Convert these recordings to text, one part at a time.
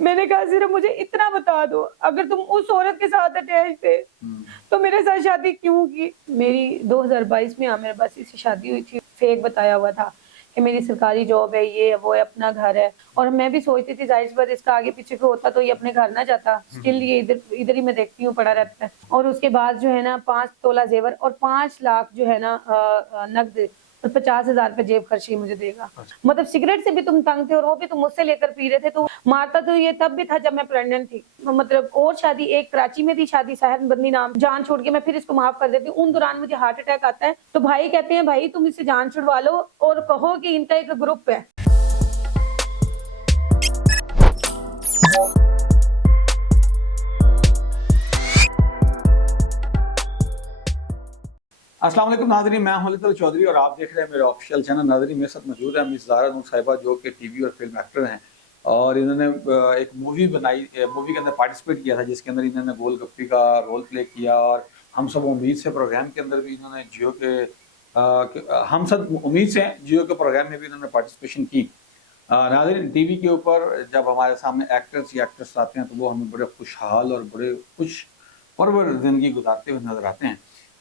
मैंने कहा सिर्फ मुझे इतना बता दो, अगर तुम उस औरत के साथ अटैच थे तो मेरे साथ शादी क्यों की। मेरी 2022 में आमिर अब्बासी से शादी हुई थी। फेक बताया हुआ था कि मेरी सरकारी जॉब है, ये है, वो है, अपना घर है। और मैं भी सोचती थी जाहिर सी बात इसका आगे पीछे को होता तो ये अपने घर ना जाता। स्टिल ये इधर इधर ही मैं देखती हूँ पड़ा रहता है। और उसके बाद जो है ना 5 तोला जेवर और 5 लाख जो है ना नकद और 50,000 रुपए जेब खर्ची मुझे देगा। मतलब सिगरेट से भी तुम तंग थे और वो भी तुम मुझसे लेकर पी रहे थे। तो मारता तो ये तब भी था जब मैं प्रेग्नेंट थी। मतलब और शादी एक कराची में थी शादी, साहिर बंदी नाम, जान छोड़ के मैं फिर इसको माफ कर देती हूँ। उन दौरान मुझे हार्ट अटैक आता है तो भाई कहते हैं भाई तुम इससे जान छुड़वा लो और कहो कि इनका एक ग्रुप है। अस्सलाम वालेकुम नाज़रीन, मैं हूं चौधरी और आप देख रहे हैं मेरे ऑफिशियल चैनल। नाज़रीन मेरे साथ मौजूद है मिस ज़ारा नूर साहिबा, जो कि टीवी और फिल्म एक्टर हैं और इन्होंने एक मूवी बनाई, मूवी के अंदर पार्टिसिपेट किया था जिसके अंदर इन्होंने गोलगप्पी का रोल प्ले किया। और हम सब उम्मीद से प्रोग्राम के अंदर भी इन्होंने जियो के हम सब उम्मीद से जियो के प्रोग्राम में भी इन्होंने पार्टिसिपेशन की। नाज़रीन टीवी के ऊपर जब हमारे सामने एक्टर्स या एक्ट्रेस आते हैं तो वो हमें बड़े खुशहाल और बड़े खुश परवर ज़िंदगी गुजारते हुए नजर आते हैं।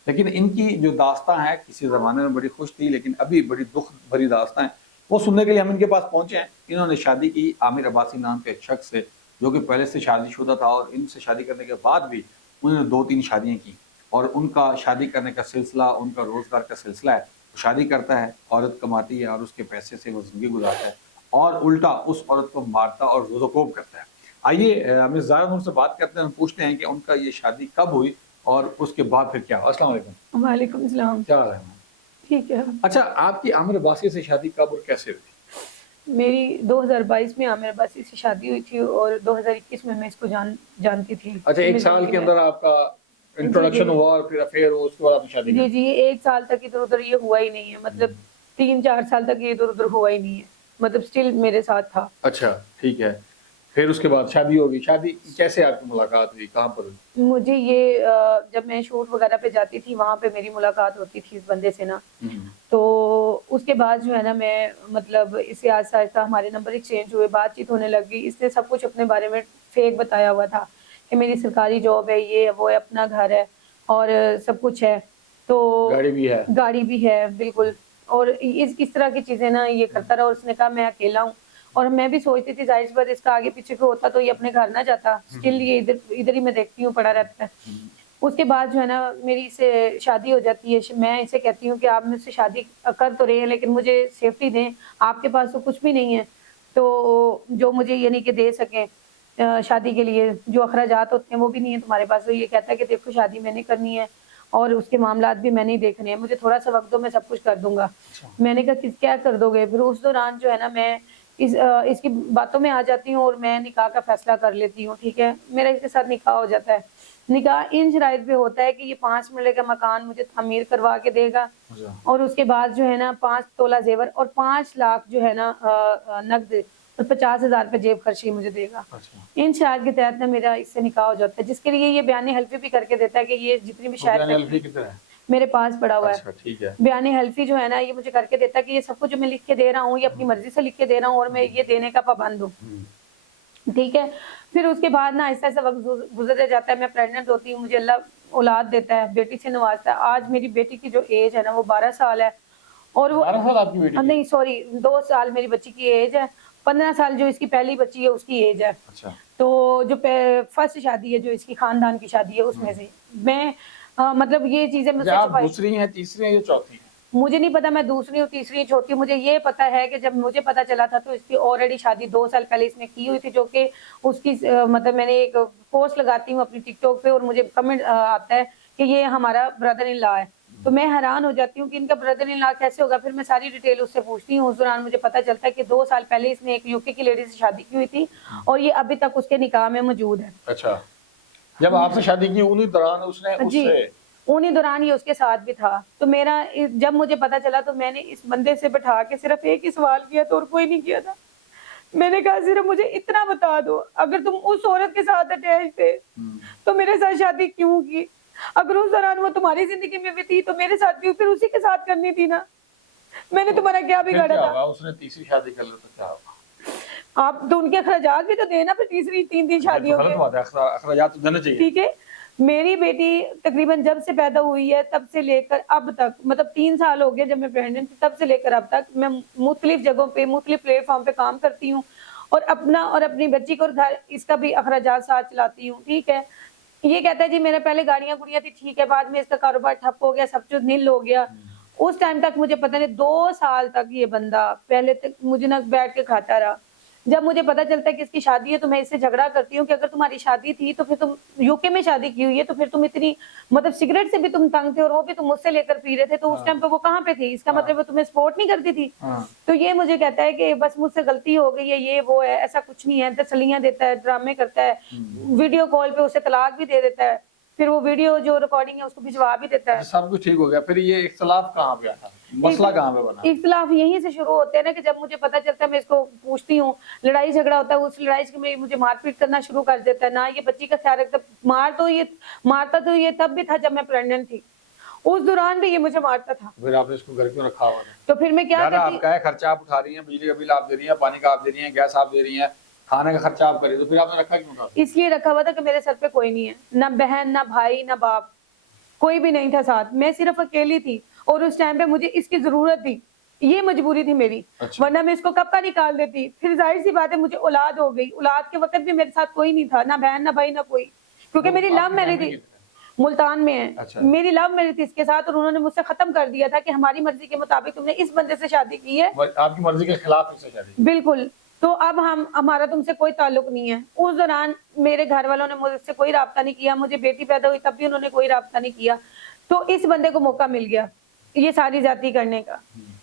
लेकिन इनकी जो दास्तां है किसी ज़माने में बड़ी खुश थी लेकिन अभी बड़ी दुख भरी दास्तां है, वो सुनने के लिए हम इनके पास पहुंचे हैं। इन्होंने शादी की आमिर अब्बासी नाम के एक शख्स से, जो कि पहले से शादीशुदा था और इनसे शादी करने के बाद भी उन्होंने 2-3 शादियां की। और उनका शादी करने का सिलसिला, उनका रोज़गार का सिलसिला है। शादी करता है, औरत कमाती है और उसके पैसे से वो ज़िंदगी गुजारता है और उल्टा उस औरत को मारता और रोज़ोकोब करता है। आइए मिस ज़ारा नूर से बात करते हैं, पूछते हैं कि उनका ये शादी कब हुई और उसके बाद फिर क्या हुआ। अस्सलाम वालेकुम। वालेकुम सलाम। क्या हाल है? ठीक है। अच्छा, आपकी आमिर अब्बासी से शादी कब और कैसे हुई? मेरी 2022 में आमिर अब्बासी से शादी हुई थी और 2021 में मैं इसको जानती थी। अच्छा, एक साल के अंदर आपका इंट्रोडक्शन हुआ और फिर अफेयर हुआ, उसके बाद आपने शादी जी की? जी, एक साल तक इधर उधर ये हुआ ही नहीं है। मतलब 3-4 साल तक ये इधर उधर हुआ ही नहीं है। मतलब स्टिल मेरे साथ था। अच्छा, ठीक है। फिर उसके बाद शादी होगी। शादी कैसे आपकी मुलाकात हुई, कहाँ पर हुई? मुझे ये जब मैं शूट वगैरह पे जाती थी वहाँ पे मेरी मुलाकात होती थी इस बंदे से ना। तो उसके बाद जो है ना मैं मतलब इससे आहिस्ता-आहिस्ता हमारे नंबर एक्सचेंज हुए, बातचीत होने लगी। इसने सब कुछ अपने बारे में फेक बताया हुआ था कि मेरी सरकारी जॉब है, ये है, वो है, अपना घर है और सब कुछ है। तो गाड़ी भी है? गाड़ी भी है, बिल्कुल। और इस तरह की चीज़ें ना ये करता रहा और उसने कहा मैं अकेला हूँ। और मैं भी सोचती थी जाहिर सी बात इसका आगे पीछे को होता तो ये अपने घर ना जाता। स्टिल ये इधर इधर ही मैं देखती हूँ पड़ा रहता है। उसके बाद जो है ना मेरी इससे शादी हो जाती है। मैं इसे कहती हूँ कि आप मुझसे शादी कर तो रहे हैं लेकिन मुझे सेफ्टी दें, आपके पास तो कुछ भी नहीं है। तो जो मुझे ये नहीं कि दे सकें शादी के लिए जो अखराजात होते हैं वो भी नहीं है तुम्हारे पास। तो ये कहता है कि देखो शादी मैंने करनी है और उसके मामलात भी मैंने ही देखने हैं, मुझे थोड़ा-सा वक़्त दो मैं सब कुछ कर दूँगा। अच्छा। मैंने कहा कि क्या कर दोगे? फिर उस दौरान जो है ना मैं इसकी बातों में आ जाती हूँ और मैं निकाह का फ़ैसला कर लेती हूँ, ठीक है? मेरा इसके साथ निकाह हो जाता है। निकाह इन शराइत पे होता है कि ये 5 मरले का मकान मुझे तामीर करवा के देगा अच्छा। और उसके बाद जो है ना 5 तोला ज़ेवर और 5 लाख जो है ना नक़द और 50,000 रुपए जेब खर्ची मुझे देगा। अच्छा। इन शराइत के तहत ना मेरा इससे निकाह हो जाता है, जिसके लिए ये बयान हल्फ़ी भी करके देता है कि ये जितनी भी बयान-ए-हल्फ़ी शराइत किधर है? मेरे पास पड़ा हुआ है। अच्छा, ठीक है। बयान हल्फ़ी जो है ना ये मुझे करके देता है कि ये सब कुछ जो मैं लिख के दे रहा हूँ, ये अपनी मर्ज़ी से लिख के दे रहा हूँ और मैं ये देने का पाबंद हूँ। ठीक है? फिर उसके बाद ना ऐसा-ऐसा वक़्त गुज़रते जाता है, मैं प्रेग्नेंट होती हूँ, मुझे अल्लाह औलाद देता है, बेटी से नवाज़ता है। आज मेरी बेटी की जो एज है ना वो 12 साल है और वो 12 साल आपकी बेटी की? नहीं सॉरी 2 साल मेरी बच्ची की एज है, 15 साल जो इसकी पहली बच्ची है उसकी एज है। अच्छा। तो जो फर्स्ट शादी है जो इसकी खानदान की शादी है उसमें से मैं मतलब ये चीज़ें मुझसे आप छुपाई। दूसरी हैं, तीसरी हैं या चौथी हैं? मुझे नहीं पता मैं दूसरी हूँ, तीसरी हूँ, चौथी हूँ। मुझे ये पता है कि जब मुझे पता चला था तो इसकी ऑलरेडी शादी 2 साल पहले इसने की हुई थी, जो कि उसकी मतलब मैंने एक पोस्ट लगाती हूँ अपनी टिकटॉक पे और मुझे कमेंट आता है कि ये हमारा ब्रदर इन लॉ है। तो मैं हैरान हो जाती हूँ कि इनका ब्रदर इन लॉ कैसे होगा? फिर मैं सारी डिटेल उससे पूछती हूँ। उस दौरान मुझे पता चलता है कि 2 साल पहले इसने एक यूके की लेडी से शादी की हुई थी और ये अभी तक उसके निकाह में मौजूद है। अच्छा। जब आपसे शादी की उन्हीं दौरान उसने जी, उससे? उन्हीं दौरान ये उसके साथ भी था। तो मेरा जब मुझे पता चला तो मैंने इस बंदे से बैठा के सिर्फ़ एक ही सवाल किया था और कोई नहीं किया था। मैंने कहा सिर्फ़ मुझे इतना बता दो, अगर तुम उस औरत के साथ अटैच थे, तो मेरे साथ शादी क्यों की? अगर उस दौरान वो तुम्हारी ज़िंदगी में भी थी, तो मेरे साथ भी फिर उसी के साथ करनी थी ना। मैंने तुम्हारा क्या फिर बिगाड़ा क्या था? होगा? उसने तीसरी शादी कर ली तो क्या होगा? आप तो उनके अखराजात भी तो देना, फिर तीसरी 3 शादियों गलत के। बात है, अखराजात तो देना चाहिए। ठीक है, मेरी बेटी तकरीबन जब से पैदा हुई है तब से लेकर अब तक, मतलब 3 साल हो गए जब मैं प्रेग्नेंट थी, तब से लेकर अब तक मैं मुख्तलिफ जगहों पे, मुख्तलिफ प्लेटफॉर्म पे काम करती हूँ और अपना और अपनी बच्ची को और घर इसका भी अखराजात साथ चलाती हूँ। ठीक है, ये कहता है जी मेरे पहले गाड़ियां गुड़ियां थी, ठीक है, बाद में इसका कारोबार ठप हो गया, सब कुछ नील हो गया। उस टाइम तक मुझे पता नहीं 2 साल तक ये बंदा पहले तक मुझे ना बैठ के खाता रहा। जब मुझे पता चलता है कि इसकी शादी है तो मैं इससे झगड़ा करती हूँ कि अगर तुम्हारी शादी थी तो फिर तुम यूके में शादी की हुई है, तो फिर तुम इतनी, मतलब सिगरेट से भी तुम तंग थे और वो भी तुम मुझसे लेकर पी रहे थे, तो उस टाइम पे वो कहाँ पे थी? इसका मतलब वो तुम्हें सपोर्ट नहीं करती थी। तो ये मुझे कहता है कि बस मुझसे गलती हो गई है, ये वो है, ऐसा कुछ नहीं है, तसल्लियां देता है, ड्रामे करता है, वीडियो कॉल पे उसे तलाक भी दे देता है, फिर वो वीडियो जो रिकॉर्डिंग है उसको भिजवा भी देता है। सब कुछ ठीक हो गया, फिर ये इख्तलाफ कहाँ पे आया, मसला कहाँ पे बना? इख्तिलाफ यहीं से शुरू होते हैं ना कि जब मुझे पता चलता है, मैं इसको पूछती हूँ, लड़ाई झगड़ा होता है, उस लड़ाई में मुझे मारपीट करना शुरू कर देता है, ना ये बच्ची का ख्याल रखता। मारता तो ये तब भी था जब मैं प्रेग्नेंट थी, उस दौरान भी ये मुझे मारता था। फिर आपने इसको घर क्यों रखा हुआ था? तो फिर मैं क्या करती, आपका है, खर्चा आप उठा रही हैं, बिजली का बिल आप दे रही हैं, पानी का आप दे रही हैं, गैस आप दे रही हैं, खाने का खर्चा आप कर रही हैं, तो फिर आपने रखा क्यों था? इसलिए रखा हुआ था कि मेरे सर पे कोई नहीं है, ना बहन, ना भाई, ना बाप, कोई भी नहीं था साथ, मैं सिर्फ अकेली थी और उस टाइम पे मुझे इसकी जरूरत थी, ये मजबूरी थी मेरी। अच्छा। वरना मैं इसको कब का निकाल देती। फिर जाहिर सी बात है मुझे औलाद हो गई, औलाद के वक्त भी मेरे साथ कोई नहीं था, ना बहन, ना भाई, ना कोई, क्योंकि मेरी लव मैरिज थी, मुल्तान में है। अच्छा। मेरी लव मैरिज थी इसके साथ और उन्होंने मुझसे खत्म कर दिया था कि हमारी मर्जी के मुताबिक तुमने इस बंदे से शादी की है, आपकी मर्जी के खिलाफ इससे शादी। बिल्कुल, तो अब हमारा तुमसे कोई ताल्लुक नहीं है। उस दौरान मेरे घर वालों ने मुझसे कोई राब्ता नहीं किया, मुझे बेटी पैदा हुई तब भी उन्होंने कोई राब्ता नहीं किया। तो इस बंदे को मौका मिल गया ये सारी जाती करने का।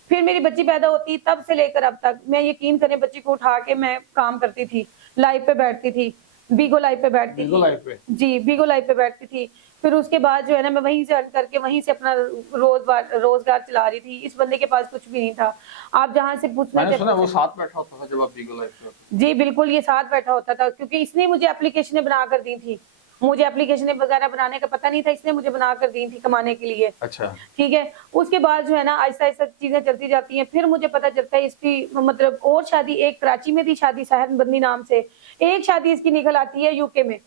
फिर मेरी बच्ची पैदा होती, तब से लेकर अब तक मैं, यकीन करें, बच्ची को उठा के मैं काम करती थी, लाइव पे बैठती थी, बीगो लाइव पे बैठती थी जी, बीगो लाइव पे बैठती थी। फिर उसके बाद जो है ना, मैं वहीं से अर्न करके वहीं से अपना रोजगार चला रही थी। इस बंदे के पास कुछ भी नहीं था। आप जहाँ से पूछना, मैंने सुना वो साथ बैठा होता था जब आप बीगो लाइव पे? जी बिल्कुल, ये साथ बैठा होता था, क्योंकि इसने मुझे एप्लीकेशनें बना कर दी थी। मुझे एप्लीकेशनें वगैरह बनाने का पता नहीं था, इसने मुझे बना कर दी थी कमाने के लिए। अच्छा। ठीक है, उसके बाद जो है ना आहिस्ता आहिस्ता चीजें चलती जाती हैं। फिर मुझे पता चलता है इसकी, मतलब और शादी, एक कराची में थी शादी साहब बंदी नाम से, एक शादी इसकी निकल आती है यूके में।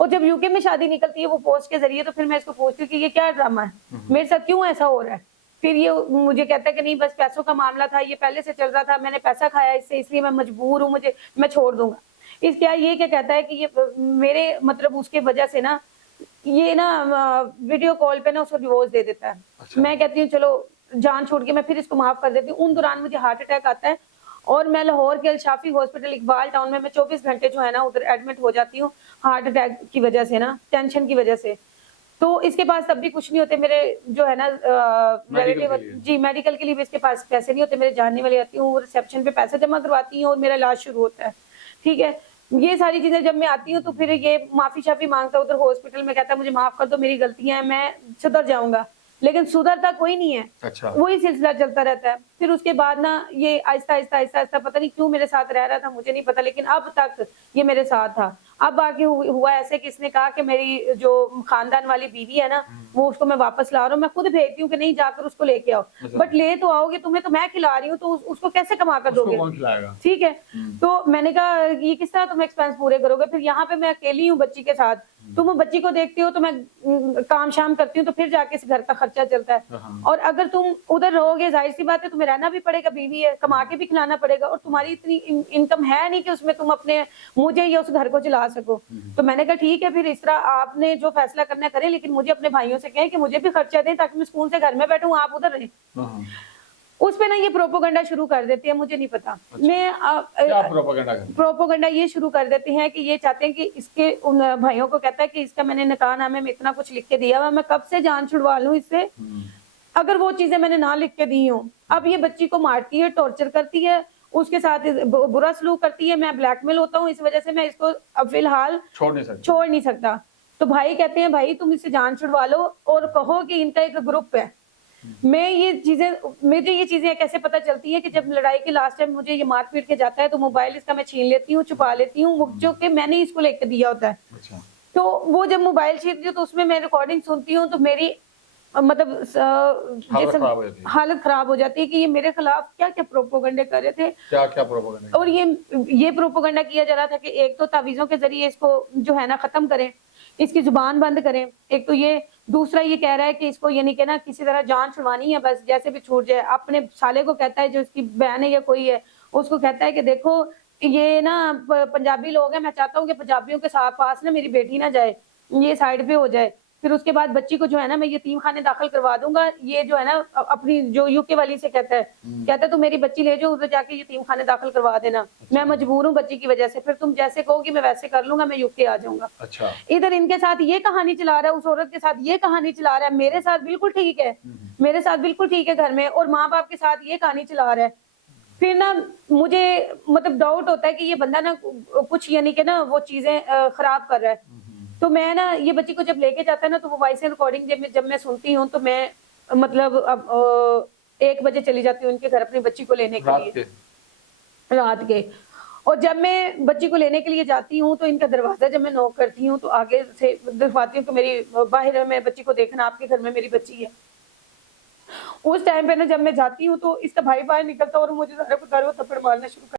और जब यूके में शादी निकलती है वो पोस्ट के जरिए, तो फिर मैं इसको पूछती हूँ कि ये क्या ड्रामा है, मेरे साथ क्यों ऐसा हो रहा है। फिर ये मुझे कहता है कि नहीं, बस पैसों का मामला था, ये पहले से चल रहा था, मैंने पैसा खाया इससे, इसलिए मैं मजबूर हूँ, मैं छोड़ दूंगा। इस क्या ये क्या कहता है कि ये मेरे, मतलब उसके वजह से ना, ये ना वीडियो कॉल पे ना उसको डिवोर्स दे देता है। अच्छा। मैं कहती हूँ चलो जान छोड़ के मैं फिर इसको माफ कर देती हूँ। उन दौरान मुझे हार्ट अटैक आता है और मैं लाहौर के अल-शाफी हॉस्पिटल इकबाल टाउन में मैं 24 घंटे जो है ना उधर एडमिट हो जाती हूँ, हार्ट अटैक की वजह से ना, टेंशन की वजह से। तो इसके पास तब भी कुछ नहीं होते मेरे, जो है ना रिलेटिव जी, मेडिकल के लिए भी इसके पास पैसे नहीं होते। मेरे जानने वाले आती हूँ, रिसेप्शन पे पैसे जमा करवाती हूँ और मेरा इलाज शुरू होता है। ठीक है, ये सारी चीजें जब मैं आती हूँ तो फिर ये माफी शाफी मांगता है उधर हॉस्पिटल में, कहता है मुझे माफ कर दो, मेरी गलतियां हैं, मैं सुधर जाऊंगा, लेकिन सुधरता कोई नहीं है। अच्छा। वही सिलसिला चलता रहता है। फिर उसके बाद ना ये आहिस्ता आहिस्ता पता नहीं क्यों मेरे साथ रह रहा था, मुझे नहीं पता, लेकिन अब तक ये मेरे साथ था। अब आगे हुआ ऐसे कि इसने कहा कि मेरी जो खानदान वाली बीवी है ना, वो उसको मैं वापस ला रहा हूँ, मैं खुद भेजती हूँ कि नहीं जाकर उसको लेके आओ। बट ले तो आओगे, तुम्हें तो मैं खिला रही हूँ, तो उसको कैसे कमा कर दोगे? कौन खिलाएगा? ठीक है, तो मैंने कहा ये किस तरह तुम एक्सपेंस पूरे करोगे? फिर यहाँ पे मैं अकेली हूँ बच्ची के साथ, तुम बच्ची को देखती हो तो मैं काम शाम करती हूँ, तो फिर जाके इस घर का खर्चा चलता है। और अगर तुम उधर रहोगे, जाहिर सी बात है तुम्हें रहना भी पड़ेगा, बीवी है, कमा के भी खिलाना पड़ेगा, और तुम्हारी इतनी इनकम है नहीं कि उसमें तुम अपने मुझे या उस घर को चला सको। तो मैंने कहा ठीक है, फिर इस तरह आपने जो फैसला करना करें, लेकिन मुझे अपने भाइयों से कहें कि मुझे भी खर्चा दें ताकि मैं सुकून से घर में बैठूं, आप उधर रहें। उस पे ना ये प्रोपोगंडा शुरू कर देते हैं, मुझे नहीं पता। अच्छा। मैं प्रोपोगंडा ये शुरू कर देते हैं कि ये चाहते हैं कि इसके उन भाइयों को कहता है कि इसका मैंने निकाहनामे में इतना कुछ लिख के दिया हुआ, मैं कब से जान छुड़वा लूं इससे, अगर वो चीजें मैंने ना लिख के दी हूँ। अब ये बच्ची को मारती है, टॉर्चर करती है, उसके साथ बुरा सलूक करती है, मैं ब्लैकमेल होता हूँ, इस वजह से मैं इसको अब फिलहाल छोड़ नहीं सकता। तो भाई कहते हैं भाई तुम इससे जान छुड़वा लो और कहो कि इनका एक ग्रुप है। मुझे ये चीजें कैसे पता चलती है कि जब लड़ाई के लास्ट टाइम मुझे ये मार पीट के जाता है तो मोबाइल इसका मैं छीन लेती हूँ, छुपा लेती हूँ, जो कि मैंने इसको लेकर दिया होता है। अच्छा। तो वो जब मोबाइल छीनती हूँ तो उसमें मैं रिकॉर्डिंग सुनती हूँ, तो मेरी मतलब हालत खराब हो जाती है। हालत खराब हो जाती है कि ये मेरे खिलाफ क्या क्या प्रोपोगंडे कर रहे थे। क्या क्या प्रोपेगेंडा? और ये प्रोपोगंडा किया जा रहा था कि एक तो तावीज़ों के ज़रिए इसको जो है ना ख़त्म करें, इसकी ज़ुबान बंद करें। एक तो ये, दूसरा ये कह रहा है कि इसको यानी कि ना किसी तरह जान छुड़वानी है, बस जैसे भी छूट जाए। अपने साले को कहता है, जो इसकी बहन है या कोई है, उसको कहता है कि देखो ये ना पंजाबी लोग हैं, मैं चाहता हूँ कि पंजाबियों के साथ पास ना मेरी बेटी ना जाए, ये साइड पे हो जाए। फिर उसके बाद बच्ची को जो है ना मैं यतीम खाने दाखिल करवा दूंगा। ये जो है ना अपनी जो यूके वाली से कहता है तू मेरी बच्ची ले जाओ, उधर जाके यतीम खाने दाखिल करवा देना। मैं मजबूर हूँ बच्ची की वजह से, फिर तुम जैसे कहोगी मैं वैसे कर लूंगा, मैं यूके आ जाऊंगा। अच्छा। इधर इनके साथ ये कहानी चला रहा है, उस औरत के साथ ये कहानी चला रहा है। मेरे साथ बिल्कुल ठीक है, मेरे साथ बिल्कुल ठीक है घर में, और माँ बाप के साथ ये कहानी चला रहा है। फिर ना मुझे मतलब डाउट होता है कि ये बंदा ना कुछ यानी कि ना वो चीजें खराब कर रहा है। तो मैं ना ये बच्ची को जब लेके जाता है ना, तो वो वॉइस रिकॉर्डिंग जब मैं सुनती हूँ, तो मैं मतलब अब 1 बजे चली जाती हूँ उनके घर अपनी बच्ची को लेने के रात लिए, के? रात के। और जब मैं बच्ची को लेने के लिए जाती हूँ, तो इनका दरवाजा जब मैं नॉक करती हूँ, तो आगे से दिखवाती हूँ कि मेरी बाहर है, मैं बच्ची को देखना, आपके घर में मेरी बच्ची है। उस टाइम पे ना जब मैं जाती हूँ, तो इसका भाई बाहर निकलता है और मुझे सारा कुछ थप्पड़ मारना शुरू कर